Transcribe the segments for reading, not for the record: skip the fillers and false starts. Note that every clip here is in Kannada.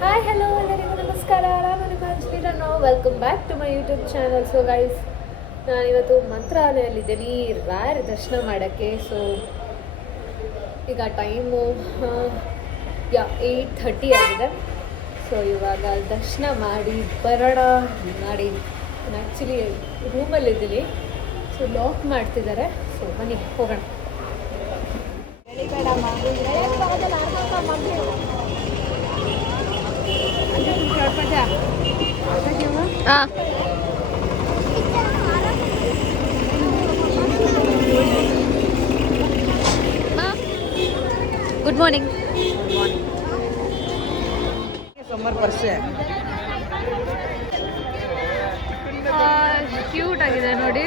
ಹಾಯ್ ಹಲೋ ಎಲ್ಲರಿಗೂ ನಮಸ್ಕಾರ. ನಾನು ನಿಮ್ಮ Anjali. Welcome back to my YouTube channel. So guys, ನಾನಿವತ್ತು ಮಂತ್ರಾಲಯಲ್ಲಿದ್ದೀನಿ ರಾಯರ ದರ್ಶನ ಮಾಡೋಕ್ಕೆ. ಸೊ ಈಗ ಟೈಮು 8:30 ಆಗಿದೆ. ಸೊ ಇವಾಗ ದರ್ಶನ ಮಾಡಿ ಬರೋಣ ಮಾಡಿ. ನಾನು ಆ್ಯಕ್ಚುಲಿ ರೂಮಲ್ಲಿದ್ದೀನಿ. ಸೊ ಲಾಕ್ ಮಾಡ್ತಿದ್ದಾರೆ. ಸೊ ಬನ್ನಿ ಹೋಗೋಣ. Good morning. ಸಮ್ಮರ್ ಪರ್ಸೆ ಕ್ಯೂಟ್ ಆಗಿದೆ ನೋಡಿ.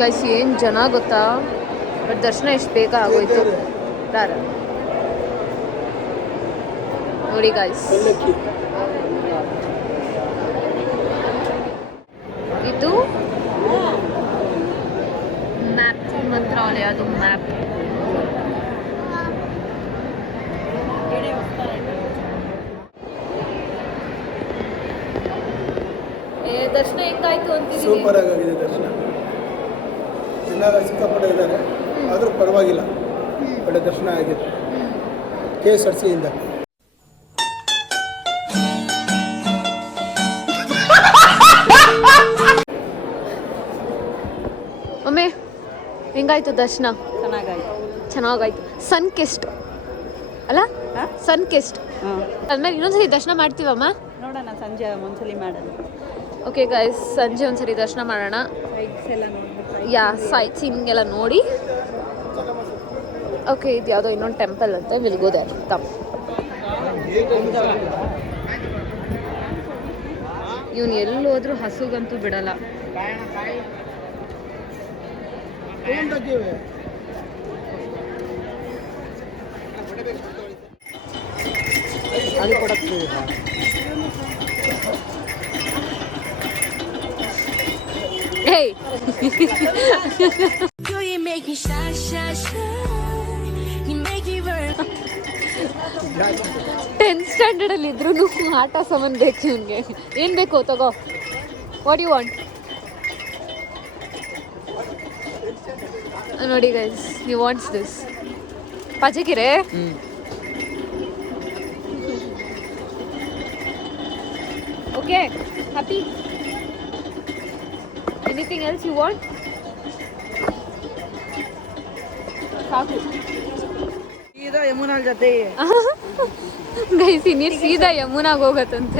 ಗೈಸ್ ಏನು ಜನ ಗೊತ್ತಾ, ಬಟ್ ದರ್ಶನ ಎಷ್ಟು ಬೇಗ ಆಗೋಯ್ತು. ನೋಡಿ ಗೈಸ್, ಇದು ಮ್ಯಾಪ್, ಮಂತ್ರಾಲಯದು ಮ್ಯಾಪ್. ದರ್ಶನ ಹೆಂಗಾಯ್ತು ಅಂತಿದ್ದೀವಿ? ಸೂಪರ್ ಆಗಿದೆ ದರ್ಶನ. ಚೆನ್ನಾಗಿ ಸಿಕ್ಕಾಪಟ್ಟೆ ಇದ್ದಾರೆ, ಆದರೂ ಪರವಾಗಿಲ್ಲ, ಒಳ್ಳೆ ದರ್ಶನ ಆಗಿದೆ. KSRTC ಇಂದ ಒಮ್ಮೆ ಹೆಂಗಾಯ್ತು ದರ್ಶನ? ಚೆನ್ನಾಗಾಯ್ತು. ಸನ್ ಕಿಸ್ಟ್ ಅಲ್ಲ, ಸನ್ ಕಿಸ್ಟ್ ಆದ್ಮೇಲೆ ಇನ್ನೊಂದ್ಸರಿ ದರ್ಶನ ಮಾಡ್ತೀವಮ್ಮ. ನೋಡೋಣ, ಸಂಜೆ ಒಂದ್ಸಲಿ ಮಾಡೋಣ. ಓಕೆ ಗೈಸ್, ಸಂಜೆ ಒಂದ್ಸರಿ ದರ್ಶನ ಮಾಡೋಣ. ಸೈಟ್ ಸೀನಿಂಗ್ ಎಲ್ಲ ನೋಡಿ. ಓಕೆ, ಇದು ಯಾವುದೋ ಇನ್ನೊಂದು ಟೆಂಪಲ್ ಅಂತ. Will go there. ಕಮ್. ಇವನು ಎಲ್ಲಿ ಹೋದ್ರೂ ಹಸುಗಂತೂ ಬಿಡಲ್ಲ. Hey. 10th ಸ್ಟ್ಯಾಂಡರ್ಡ್ ಅಲ್ಲಿ ಇದ್ರು ಆಟ ಸಾಮಾನು ಬೇಕು ಇವನ್ಗೆ. ಏನ್ ಬೇಕು ತಗೋ. What you want? ನೋಡಿ ಗೈಸ್, ಯು ವಾಂಟ್ಸ್ ದಿಸ್ ಪಾಚಕಿರೆ. Okay, happy? Anything else you want? ಸಾಕು. ಸೀದಾ ಯಮುನಾ ಜೊತೆ ಗೈಸ್, ನೀರು ಸೀದಾ ಯಮುನಾಗ ಹೋಗತ್ತಂತೆ.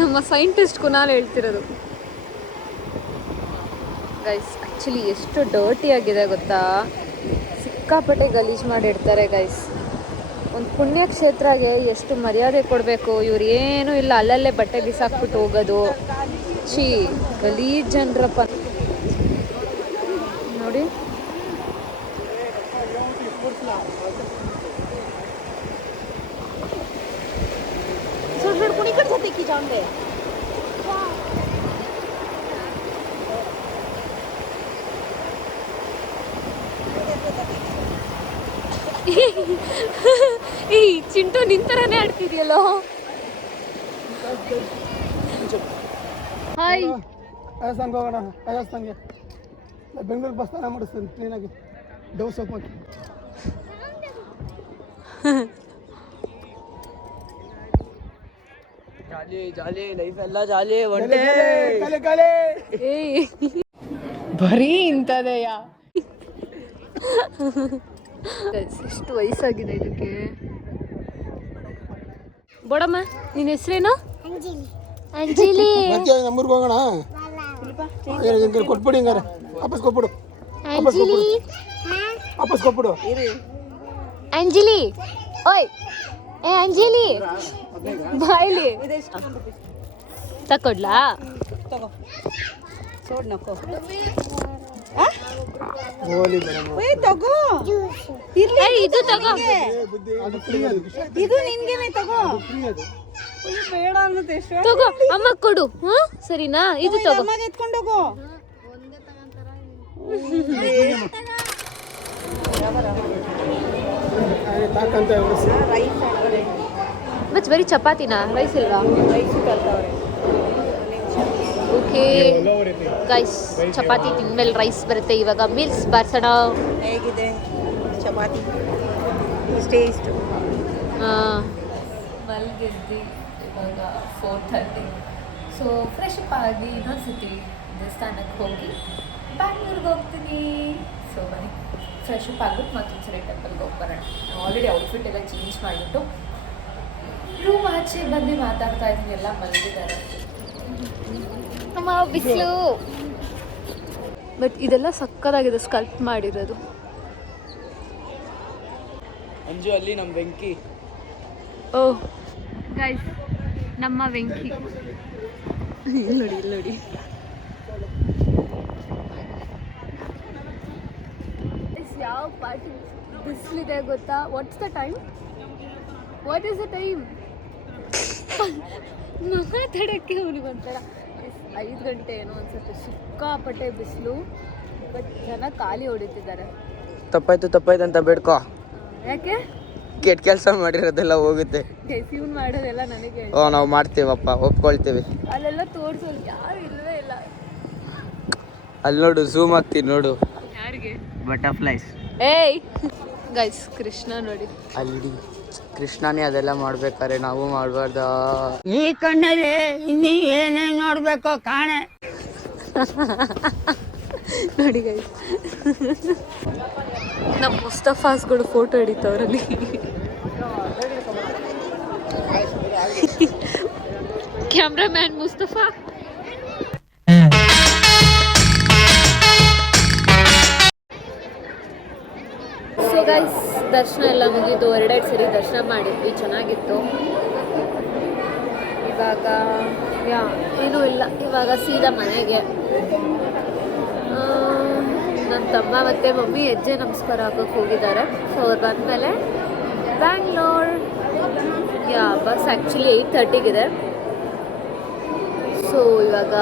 ನಮ್ಮ ಸೈಂಟಿಸ್ಟ್ ಕುನಾಲ್ ಹೇಳ್ತಿರೋದು. ಗೈಸ್, ಆ್ಯಕ್ಚುಲಿ ಎಷ್ಟು ಡರ್ಟಿ ಆಗಿದೆ ಗೊತ್ತಾ, ಸಿಕ್ಕಾಪಟ್ಟೆ ಗಲೀಜು ಮಾಡಿಡ್ತಾರೆ ಗೈಸ್. ಒಂದು ಪುಣ್ಯಕ್ಷೇತ್ರಗೆ ಎಷ್ಟು ಮರ್ಯಾದೆ ಕೊಡಬೇಕು, ಇವ್ರು ಏನೂ ಇಲ್ಲ, ಅಲ್ಲಲ್ಲೇ ಬಟ್ಟೆ ಬಿಸಾಕ್ಬಿಟ್ಟು ಹೋಗೋದು. ಛೀ, ಗಲೀಜ್ ಜನರಪ್ಪ ನೋಡಿ. ಈ ಚಿಂಟು ನಿಂತರನೇ ಆಡ್ತಿದ್ಯಲ್ಲೋ. ಹಾಯ್, ರಾಜಸ್ಥಾನ್ಗೆ ಹೋಗೋಣ. ರಾಜಸ್ಥಾನ್ಗೆ ಬೆಂಗಳೂರು ಬಸ್ ಸ್ನಾನ ಮಾಡಿಸ್ತೀನಿ ಕ್ಲೀನಾಗಿ, ಡವ್ ಸೋಪ್ ಹಾಕಿ. ಜಾಲಿ ಜಾಲಿ ಲೈಫ್ ಎಲ್ಲ ಜಾಲಿ. ಬರೀ ಇಂಥದೆಯಾ? ಎಷ್ಟು ವಯಸ್ಸಾಗಿದೆ ಇದಕ್ಕೆ. ಬೋಡಮ್ಮ, ನಿನ್ನ ಹೆಸರೇನು? ಅಂಜಲಿ. ನಮ್ಮೂರ್ಗೆ ಹೋಗೋಣ. ಕೊಟ್ಬಿಡಿ, ಹಿಂಗಾರೆ ವಾಪಸ್ ಕೊಟ್ಬಿಡು. ವಾಪಸ್ ಕೊಟ್ಬಿಡು. ಅಂಜಲಿ, ಓಯ್ ಏ ಅಂಜಲಿ ಬಾಯ್ಲಿ ತಕೊಡ್ಲಾ ತಗೋ ಸೋಡ್ ನಕ್ಕೋ ಹೋಲಿ ಮೇಡಮ್ ತಗೋ ಇರ್ಲಿ ಇದು ತಗೋ ಅದು ಫ್ರೀ ಅದು ಇದು ನಿನ್ಗೆನೆ ತಗೋ ಫ್ರೀ ಅದು ಬೇಡ ಅನ್ನತ್ತೆ ಎಷ್ಟು ತಗೋ ಅಮ್ಮ ಕೊಡು ಸರಿನಾ ಇದು ತಗೋ ಅಮ್ಮಗೆ ಎತ್ಕೊಂಡು ಹೋಗು ತಾಕಂತ ರೈಸ್ ಮತ್ತೆ ಬರೀ ಚಪಾತಿನಾ ರೈಸ್ ಇಲ್ವಾ ರೈಸ್ ಕಲ್ತವ್ರೆ ಓಕೆ ಗೈಸ್ ಚಪಾತಿ ತಿಂದ್ಮೇಲೆ ರೈಸ್ ಬರುತ್ತೆ ಇವಾಗ ಮೀಲ್ಸ್ ಬಾರ್ಸೋಣ ಹೇಗಿದೆ ಚಪಾತಿ ಇಷ್ಟೇ ಇಷ್ಟು ಮಲ್ಗಿದ್ವಿ ಇವಾಗ 4:30 ಸೊ ಫ್ರೆಶ್ ಅಪ್ ಆಗಿ ಇನ್ನೊಂದ್ಸತಿ ದೇವಸ್ಥಾನಕ್ಕೆ ಹೋಗಿ ಬ್ಯಾಂಗ್ಳೂರ್ಗೆ ಹೋಗ್ತೀನಿ ಸೊ ಬನ್ನಿ ಫ್ರೆಶ್ ಅಪ್ ಆಗ್ಬಿಟ್ಟು ಮತ್ತೊಂದ್ಸರಿ ಟೆಂಪಲ್ಗೆ ಹೋಗಿ ಬರೋಣ ಆಲ್ರೆಡಿ ಔಟ್ಫಿಟ್ ಎಲ್ಲ ಚೇಂಜ್ ಮಾಡಿಬಿಟ್ಟು ರೂಮ್ ಆಚೆ ಬಂದು ಮಾತಾಡ್ತಾ ಇದ್ದೀನಿ ಎಲ್ಲ ಮಲಗಿದ್ದಾರೆ ಅಮ್ಮ ಬಿಸಿಲು ಬಟ್ ಇದೆಲ್ಲ ಸಕ್ಕತ್ತಾಗಿದೆ ಸ್ಕಲ್ಪ್ ಮಾಡಿರೋದು ಅಂಜು ಅಲ್ಲಿ ನಮ್ಮ ಬೆಂಕಿ ಓ ಗೈಸ್ ನಮ್ಮ ವೆಂಕಿ ಇಲ್ಲಿ ನೋಡಿ ಯಾವ ಪಾರ್ಟಿ ಬಿಸಿಲಿದೆ ಗೊತ್ತಾ what's the time what is the time ಮಾತಾಡೋಕ್ಕೆ ಅವನಿಗೊಂಥರ 5 ಗಂಟೆ ಏನೋ ಅನ್ಸುತ್ತೆ ಸಿಕ್ಕಾಪಟ್ಟೆ ಬಿಸಿಲು ಬಟ್ ಜನ ಖಾಲಿ ಹೊಡಿತಿದ್ದಾರೆ ತಪ್ಪಾಯ್ತು ಅಂತ ಬೇಡ್ಕೋ ಯಾಕೆ ಕೆಟ್ಟ ಕೆಲಸ ಮಾಡಿರೋದೆಲ್ಲ ಹೋಗುತ್ತೆ ಇವ್ನು ಮಾಡೋದೆಲ್ಲ ನನಗೆ ನಾವು ಮಾಡ್ತೀವಪ್ಪ ಒಪ್ಕೊಳ್ತೀವಿ ಅಲ್ಲೆಲ್ಲ ತೋರಿಸೋದು ಯಾರು ಇಲ್ಲವೇ ಇಲ್ಲ ಅಲ್ಲಿ ನೋಡು ಝೂಮ್ ಆಗ್ತೀನಿ ನೋಡು ಯಾರಿಗೆ ಬಟರ್ಫ್ಲೈಸ್ ಏಯ್ ಗೈಸ್ ಕೃಷ್ಣ ನೋಡಿ ಅಲ್ಲಿ ಕೃಷ್ಣನೇ ಅದೆಲ್ಲ ಮಾಡ್ಬೇಕಾರೆ ನಾವು ಮಾಡಬಾರ್ದ ಈ ಕಣ್ಣಲ್ಲಿ ಇನ್ನೀ ಏನೇನು ನೋಡ್ಬೇಕೋ ಕಾಣೆ. ನೋಡಿ ಗೈಸ್ ನಮ್ಮ ಮುಸ್ತಫಾಸ್ಗಳು ಫೋಟೋ ಹಿಡಿತವ್ರಲ್ಲಿ. ಕ್ಯಾಮ್ರಾಮ್ಯಾನ್ ಮುಸ್ತಫಾ. ಸೊ ಗೈಸ್ ದರ್ಶನ ಎಲ್ಲ ಮುಗಿದು 2 ಸರಿ ದರ್ಶನ ಮಾಡಿದ್ವಿ, ಚೆನ್ನಾಗಿತ್ತು. ಇವಾಗ ಏನೂ ಇಲ್ಲ, ಇವಾಗ ಸೀದಾ ಮನೆಗೆ. ನನ್ನ ತಮ್ಮ ಮತ್ತು ಮಮ್ಮಿ ಹೆಜ್ಜೆ ನಮಸ್ಕಾರ ಹಾಕೋಕ್ಕೆ ಹೋಗಿದ್ದಾರೆ. ಸೊ ಅವ್ರು ಬಂದಮೇಲೆ ಬ್ಯಾಂಗ್ಳೂರ್ ಬಸ್ ಆ್ಯಕ್ಚುಲಿ 8:30ಗಿದೆ. ಸೊ ಇವಾಗ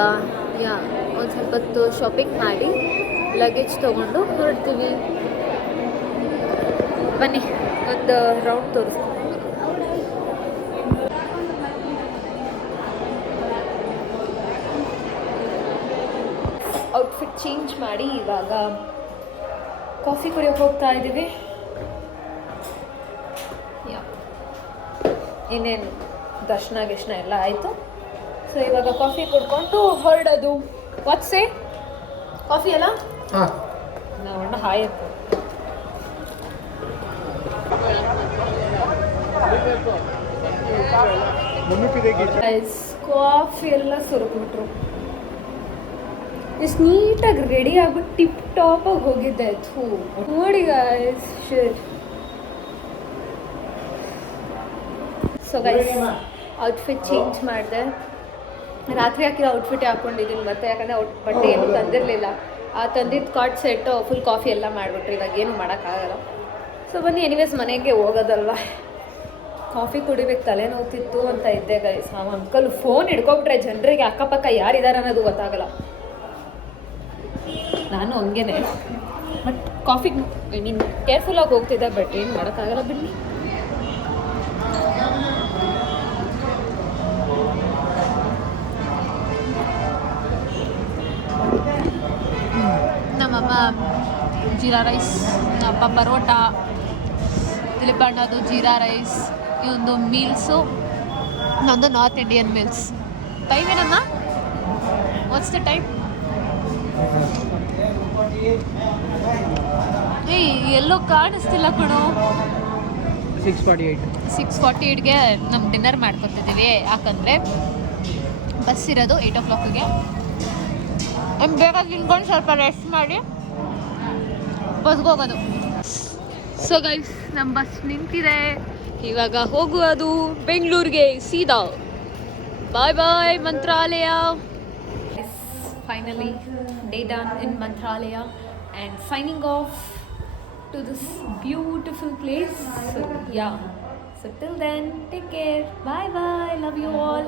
ಒಂದು ಸ್ವಲ್ಪ ಹೊತ್ತು ಶಾಪಿಂಗ್ ಮಾಡಿ ಲಗೇಜ್ ತೊಗೊಂಡು ಹೊರಡ್ತೀವಿ. ಬನ್ನಿ ಒಂದು ರೌಂಡ್ ತೋರಿಸ್ತೀನಿ. ಔಟ್ಫಿಟ್ ಚೇಂಜ್ ಮಾಡಿ ಇವಾಗ ಕಾಫಿ ಕುಡಿಯೋಕೆ ಹೋಗ್ತಾ ಇದ್ದೀವಿ. ಇನ್ನೇನು ದರ್ಶನ ಗಿರ್ಶನ ಎಲ್ಲ ಆಯಿತು. ಸೊ ಇವಾಗ ಕಾಫಿ ಕುಡ್ಕೊಂಡು ಹೊರಡೋದು. ವಾಟ್ಸೇ ಕಾಫಿ ಅಲ್ಲ ನಾವು ಹಾಯ್ ಅಂತ ಕಾಫಿ ಎಲ್ಲ ಸುರಕ್ಬಿಟ್ರು. ಎಷ್ಟು ನೀಟಾಗಿ ರೆಡಿ ಆಗ್ಬಿಟ್ಟು ಟಿಪ್ ಟಾಪಾಗಿ ಹೋಗಿದ್ದೆ. ನೋಡಿ ಗೈಸ್ ಶಿಟ್. ಸೊ ಗೈಸ್ ಔಟ್ಫಿಟ್ ಚೇಂಜ್ ಮಾಡಿದೆ. ರಾತ್ರಿ ಹಾಕಿರೋ ಔಟ್ಫಿಟ್ ಹಾಕ್ಕೊಂಡಿದ್ದೀನಿ ಮತ್ತೆ, ಯಾಕಂದರೆ ಬಟ್ಟೆ ಏನೂ ತಂದಿರಲಿಲ್ಲ. ಆ ತಂದಿದ್ದ ಕಾರ್ಡ್ ಸೆಟ್ಟು ಫುಲ್ ಕಾಫಿ ಎಲ್ಲ ಮಾಡಿಬಿಟ್ರು. ಇವಾಗ ಏನು ಮಾಡೋಕ್ಕಾಗಲ್ಲ. ಸೊ ಬನ್ನಿ ಎನಿವೇಸ್ ಮನೆಗೆ ಹೋಗೋದಲ್ವಾ. ಕಾಫಿ ಕುಡಿಬೇಕು, ತಲೆನೋವ್ತಿತ್ತು ಅಂತ ಇದ್ದೆ ಗೈಸ್. ಆ ಅಂಕಲ್ ಫೋನ್ ಹಿಡ್ಕೊಬಿಟ್ರೆ ಜನರಿಗೆ ಅಕ್ಕಪಕ್ಕ ಯಾರಿದ್ದಾರೆ ಅನ್ನೋದು ಗೊತ್ತಾಗಲ್ಲ. ನಾನು ಹಂಗೇನೆ, ಬಟ್ ಕಾಫಿಗೆ ನೀನು ಕೇರ್ಫುಲ್ಲಾಗಿ ಹೋಗ್ತಿದ್ದೆ, ಬಟ್ ಏನು ಮಾಡೋಕ್ಕಾಗಲ್ಲ ಬಿಡಿ. ನಮ್ಮಮ್ಮ ಜೀರಾ ರೈಸ್, ನಮ್ಮಪ್ಪ ಪರೋಟ, ತಿಲಿಪಣ್ಣದು ಜೀರಾ ರೈಸ್, ಇವೊಂದು ಮೀಲ್ಸು, ನಂದು ನಾರ್ತ್ ಇಂಡಿಯನ್ ಮೀಲ್ಸ್. ಟೈಮ್ ಏನಮ್ಮ? What's the time? ಏಯ್ ಎಲ್ಲೋ ಕಾಣಿಸ್ತಿಲ್ಲ ಕಣೋ. 6:48ಗೆ ನಮ್ಮ ಡಿನ್ನರ್ ಮಾಡ್ಕೊತಿದ್ದೀವಿ. ಯಾಕಂದರೆ ಬಸ್ ಇರೋದು 8 o'clockಗೆ. ಬೇಗ ತಿನ್ಕೊಂಡು ಸ್ವಲ್ಪ ರೆಸ್ಟ್ ಮಾಡಿ ಬಸ್ಗೆ ಹೋಗೋದು. ಸೊ ಗೈಸ್ ನಮ್ಮ ಬಸ್ ನಿಂತಿದೆ. ಇವಾಗ ಹೋಗುವುದು ಬೆಂಗಳೂರಿಗೆ ಸೀದಾ. ಬಾಯ್ ಬಾಯ್ ಮಂತ್ರಾಲಯ. Finally, day done in Mantralaya and signing off to this beautiful place. So yeah, so till then, take care. Bye bye. Love you all.